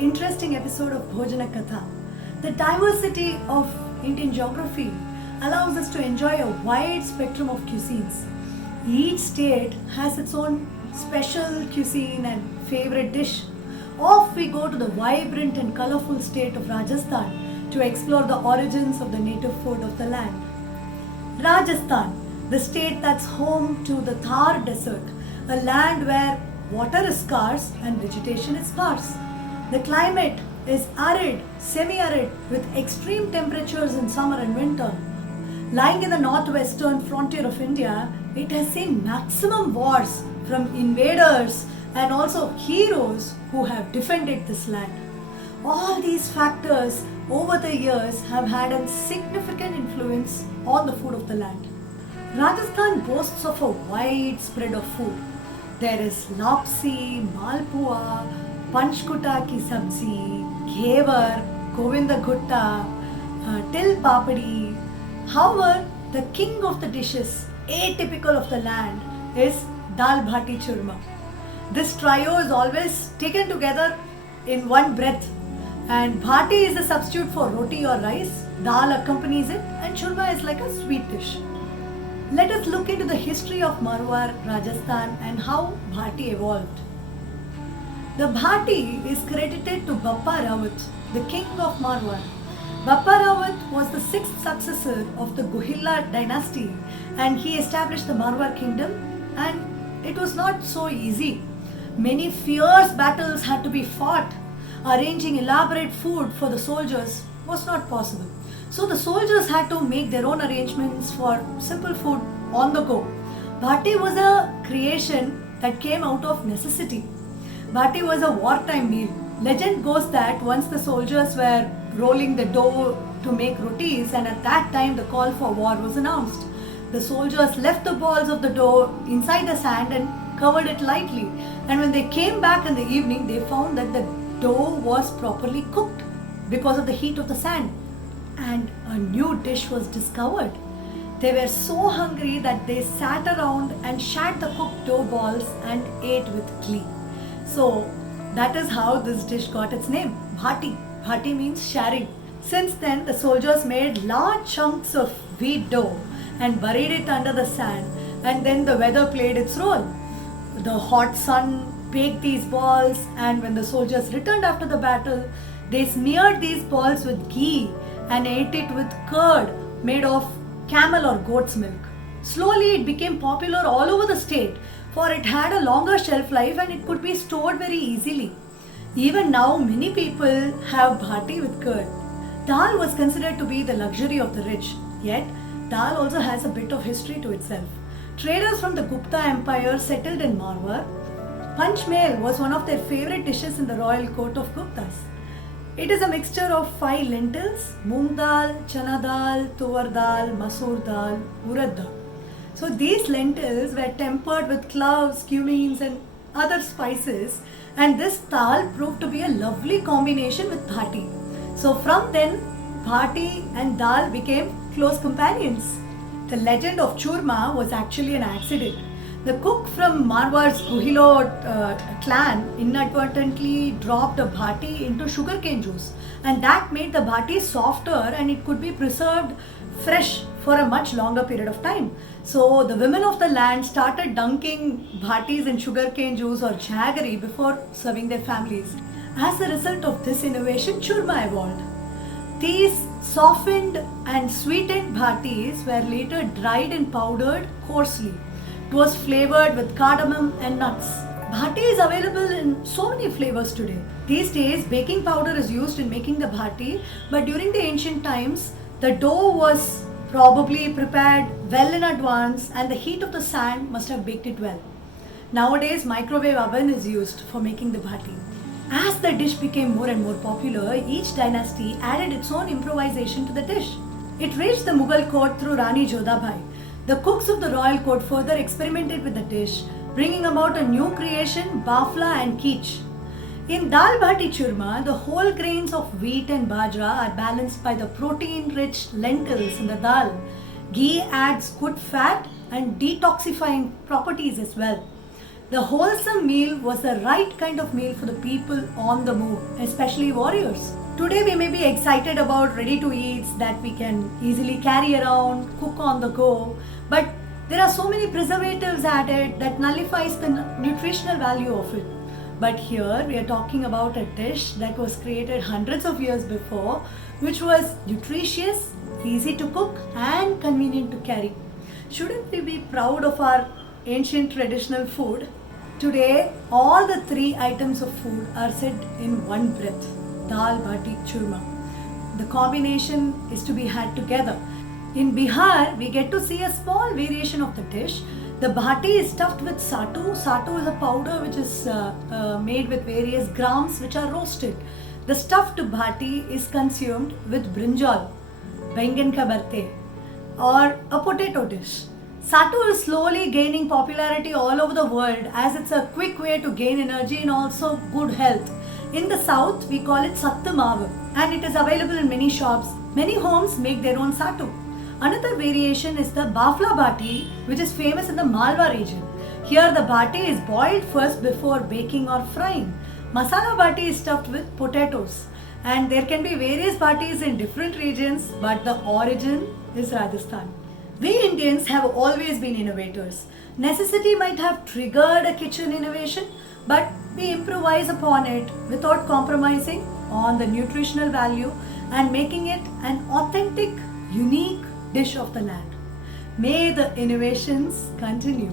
interesting episode of Bhojana Katha. The diversity of Indian geography allows us to enjoy a wide spectrum of cuisines. Each state has its own special cuisine and favorite dish. Off we go to the vibrant and colorful state of Rajasthan to explore the origins of the native food of the land. Rajasthan, the state that's home to the Thar Desert, a land where water is scarce and vegetation is sparse. The climate is arid, semi-arid with extreme temperatures in summer and winter. Lying in the northwestern frontier of India, it has seen maximum wars from invaders and also heroes who have defended this land. All these factors over the years have had a significant influence on the food of the land. Rajasthan boasts of a wide spread of food. There is lapsi, malpua, panchkuta ki sabzi, ghevar, govinda gutta, til papadi. However, the king of the dishes, atypical of the land, is Dhal Bhati Choorma. This trio is always taken together in one breath, and bhati is a substitute for roti or rice, dal accompanies it, and churma is like a sweet dish. Let us look into the history of Marwar, Rajasthan and how bhati evolved. The bhati is credited to Bappa Rawat, the king of Marwar. Bappa Rawat was the sixth successor of the Guhilla dynasty and he established the Marwar kingdom, and it was not so easy. Many fierce battles had to be fought. Arranging elaborate food for the soldiers was not possible. So the soldiers had to make their own arrangements for simple food on the go. Bhati was a creation that came out of necessity. Bhati was a wartime meal. Legend goes that once the soldiers were rolling the dough to make rotis, and at that time the call for war was announced. The soldiers left the balls of the dough inside the sand and covered it lightly. And when they came back in the evening, they found that the dough was properly cooked because of the heat of the sand. And a new dish was discovered. They were so hungry that they sat around and shat the cooked dough balls and ate with glee. So that is how this dish got its name, bhati. Bhati means sharing. Since then, the soldiers made large chunks of wheat dough and buried it under the sand, and then the weather played its role. The hot sun baked these balls, and when the soldiers returned after the battle, they smeared these balls with ghee and ate it with curd made of camel or goat's milk. Slowly it became popular all over the state, for it had a longer shelf life and it could be stored very easily. Even now, many people have bhati with curd. Dal was considered to be the luxury of the rich, yet dal also has a bit of history to itself. Traders from the Gupta Empire settled in Marwar. Panchmel was one of their favorite dishes in the royal court of Guptas. It is a mixture of 5 lentils, moong dal, chana dal, tuvar dal, masoor dal, urad dal. So these lentils were tempered with cloves, cumins and other spices, and this dal proved to be a lovely combination with bhati. So from then, bhati and dal became close companions. The legend of Choorma was actually an accident. The cook from Marwar's Guhilo clan inadvertently dropped a bhati into sugarcane juice, and that made the bhati softer and it could be preserved fresh for a much longer period of time. So the women of the land started dunking bhatis in sugarcane juice or jaggery before serving their families. As a result of this innovation, churma evolved. These softened and sweetened bhatis were later dried and powdered coarsely. It was flavored with cardamom and nuts. Bhati is available in so many flavors today. These days, baking powder is used in making the bhati, but during the ancient times, the dough was probably prepared well in advance and the heat of the sand must have baked it well. Nowadays, microwave oven is used for making the bhati. As the dish became more and more popular, each dynasty added its own improvisation to the dish. It reached the Mughal court through Rani Jodhabai. The cooks of the royal court further experimented with the dish, bringing about a new creation, bafla and keech. In Dhal Bhati Choorma, the whole grains of wheat and bajra are balanced by the protein-rich lentils in the dal. Ghee adds good fat and detoxifying properties as well. The wholesome meal was the right kind of meal for the people on the move, especially warriors. Today we may be excited about ready to eats that we can easily carry around, cook on the go, but there are so many preservatives added that nullifies the nutritional value of it. But here we are talking about a dish that was created hundreds of years before, which was nutritious, easy to cook and convenient to carry. Shouldn't we be proud of our ancient traditional food? Today, all the three items of food are said in one breath. Dhal Bhati Choorma. The combination is to be had together. In Bihar, we get to see a small variation of the dish. The bhati is stuffed with sattu. Sattu is a powder which is made with various grams which are roasted. The stuffed bhati is consumed with brinjal, bengan ka barte, or a potato dish. Sattu is slowly gaining popularity all over the world as it's a quick way to gain energy and also good health. In the south, we call it sattu maavu and it is available in many shops. Many homes make their own sattu. Another variation is the bafla bhati, which is famous in the Malwa region. Here the bhati is boiled first before baking or frying. Masala bhati is stuffed with potatoes. And there can be various bhatis in different regions, but the origin is Rajasthan. We Indians have always been innovators. Necessity might have triggered a kitchen innovation, but we improvise upon it without compromising on the nutritional value and making it an authentic, unique dish of the land. May the innovations continue.